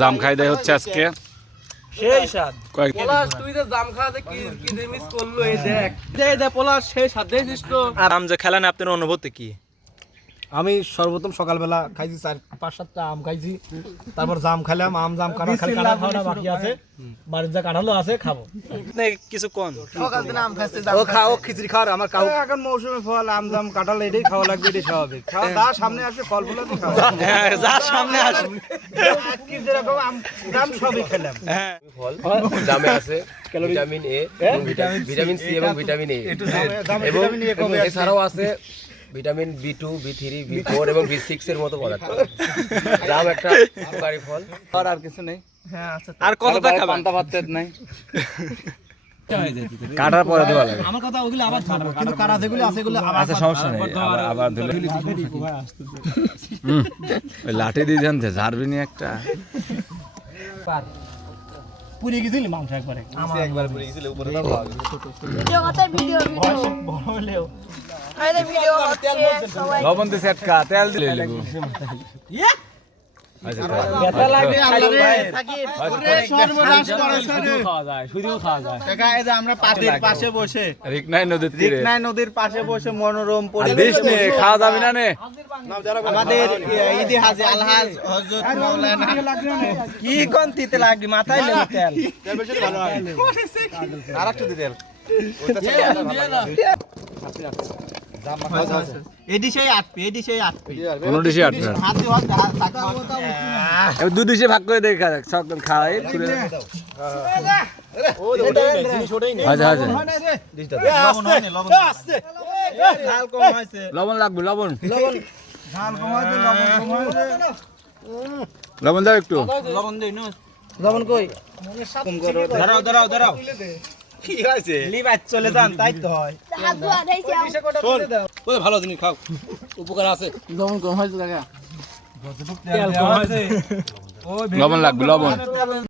জাম খাই দেয় হচ্ছে আজকে সেই স্বাদ পলাশ তুই তো জাম খাওয়াতে কি মিস করলো এই দেখ দে পলাশ সেই স্বাদ দেখিস তো আম যে খেলেন আপনার অনুভূতি কি? আমি সর্বপ্রথম সকালবেলা খাইছি 4-5-7টা আম খাইছি, তারপর জাম খাইলাম। জাম খাওয়া বাকি আছে, বাড়ির যা কাঁঠালও আছে খাবো। কিছু কোন সকাল দিন আম খাইছে, ও খাও খিচুড়ি খাওয়ার আমার কাউ এখন মৌসুমে ফল আম জাম কাঁঠাল এটাই খাওয়া লাগবে, এটাই স্বাভাবিক। খাওয়া যা সামনে আসবে ফল ফুল খাওয়া যা সামনে আসবে আজকে যেরকম আম জাম সবই খেলাম। ফল জামে আছে ভিটামিন এ, ভিটামিন সি এবং ভিটামিন এ, এবং এছাড়াও আছে ভিটামিন বি2, বি3, বি4 এবং বি6 এর মতো পদার্থ। জাম একটা উপকারী ফল। আর কিছু নেই। আর কতটা খাবেন? পান্তা ভাত নাই। কাটার পরে দেওয়া লাগে। আমার কথা ওগুলো আবার ধরবো, কিন্তু কারা যেগুলো আছে এগুলো আবার আচ্ছা সমস্যা নেই, আবার ধরে ওই লাঠি দিয়ে জানতে ঝাড়বি নি একটা পুড়ে গেছিল মাংস একবারে পুড়ে গিয়েছিল উপরে দাও বড় হলেও লবণ দিয়ে সেট কা তেল দিলে লেবু আচ্ছা ব্যথা লাগে আল্লাহ ভাই সর্বনাশ করে শুধু খাওয়া যায় টাকা এই যে আমরা পাটের পাশে বসে রিকনাই নদীর তীরে রিকনাই নদীর পাশে বসে মনোরম পরিবেশ দেশ নে খাওয়া যাবে না নে আমাদের ঈদে হাজে আলহাজ হযরত মাওলানা কি কোন তিতে লাগি মাথায় লেবু তেল বেশি ভালো হয় আরেকটু দি তেল এডি সেই 8 কোন ডিশে আটবে হাতে হাত টাকা এবার দুই ডিশে ভাগ করে দেখা যাক সব খাওয়াই ও ওটাই জিনিস ওটাই নেই আচ্ছা আচ্ছা লবণ আস্তে ঝাল কম হয়েছে লবণ লাগবে লবণ ঝাল কম হয়েছে লবণ কম হয়েছে লবণ দাও একটু লবণ দেই না লবণ কই কম করো দাঁড়াও কি হয়েছে লিবাই চলে যান তাই তো হয় হাত ধোয়া দেইছি শোন ওই ভালো জিনিস খাও উপকার আছে লবণ কম হয়েছে কাকা তেল কম আছে লবণ লাগবে লবণ